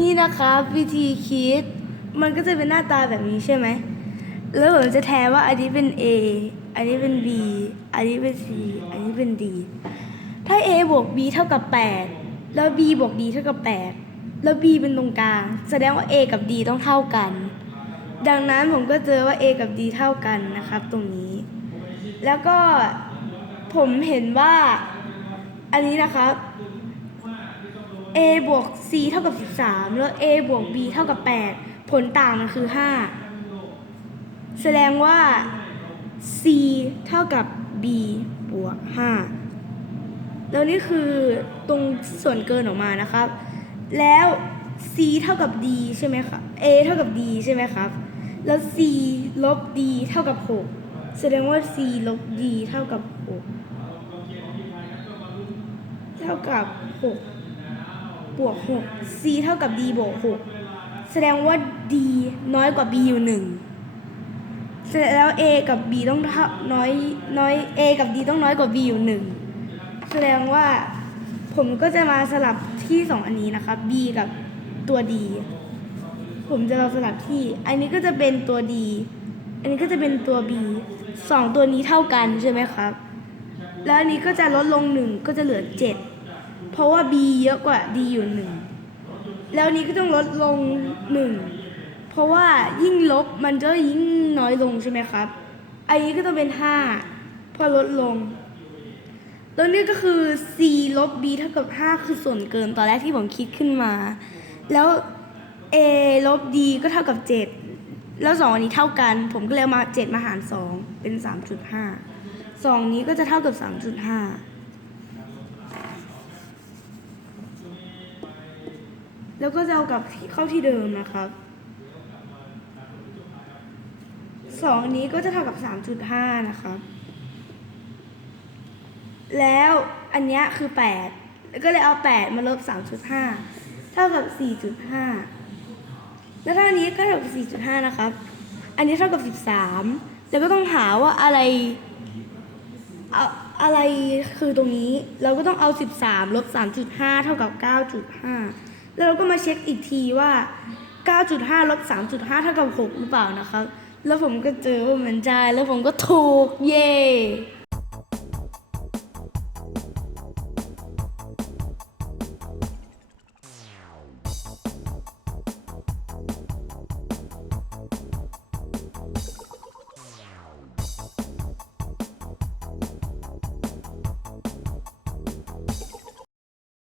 นี่นะครับวิธีคิด มันก็จะเป็นหน้าตาแบบนี้ใช่ไหม แล้วผมจะแทนว่าอันนี้เป็น A อันนี้เป็น B อันนี้เป็น C อันนี้เป็น D ถ้า A บวก B เท่ากับ 8 แล้ว B บวก D เท่ากับ 8 แล้ว B เป็นตรงกลาง แสดงว่า A กับ D ต้องเท่ากัน ดังนั้นผมก็เจอว่า A กับ D เท่ากันนะครับ ตรงนี้ แล้วก็ผมเห็นว่า อันนี้นะครับ a บวก c เท่ากับ 13 แล้ว a บวก b เท่ากับ 8 ผลต่างมันคือ 5 แสดงว่า c เท่ากับ b บวก 5 แล้วนี่คือตรงส่วนเกินออกมานะครับ แล้ว c เท่ากับ d ใช่ไหมครับ a เท่ากับ d ใช่ไหมครับ แล้ว c ลบ d เท่ากับ 6 แสดงว่า c ลบ d เท่ากับ 6 เท่ากับ 6 บวก6 c เท่ากับ d บวก6แสดงว่า d น้อยกว่า b อยู่หนึ่งแสดงแล้ว a กับ b ต้องเท่าน้อยน้อย a กับ d ต้องน้อยกว่า b อยู่หนึ่งแสดงว่าผมก็จะมาสลับที่สองอันนี้นะครับ b กับตัว d ผมจะมาสลับที่ อันนี้ก็จะเป็นตัว d อันนี้ก็จะเป็นตัว b สองตัวนี้เท่ากันใช่ไหมครับ แล้วอันนี้ก็จะลดลงหนึ่งก็จะเหลือเจ็ด เพราะว่า b เยอะกว่า d อยู่หนึ่งแล้วนี้ก็ต้องลดลงหนึ่งเพราะว่ายิ่งลบมันจะยิ่งน้อยลงใช่ไหมครับ อันนี้ก็ต้องเป็นห้าพอลดลงตัวนี้ก็คือ c ลบ b เท่ากับ 5 คือส่วนเกินตอนแรกที่ผมคิดขึ้นมา แล้ว a ลบ d ก็เท่ากับ 7 แล้ว 2 อันนี้เท่ากัน ผมก็เลยมา 7 มาหาร 2 เป็น 3.5 2 นี้ก็จะเท่ากับ 3.5 แล้วก็จะเอากลับเข้าที่เดิมนะครับสองนี้ก็จะเท่ากับ3.5นะครับ แล้วอันเนี้ยคือ8แล้วก็เลยเอา8มาลบ3.5เท่ากับ4.5แล้วถ้านนี้ก็เท่ากับ4.5นะครับ อันนี้เท่ากับ13แล้วก็ต้องหาว่าอะไรเอาอะไรคือตรงนี้ เราก็ต้องเอา 13 ลบ 3.5 เท่ากับ 9.5 แล้วเราก็มาเช็คอีกทีว่า 9.5ลบ3.5เท่ากับ6หรือเปล่านะครับ แล้วผมก็เจอว่ามันใช่แล้วผมก็ถูก เย้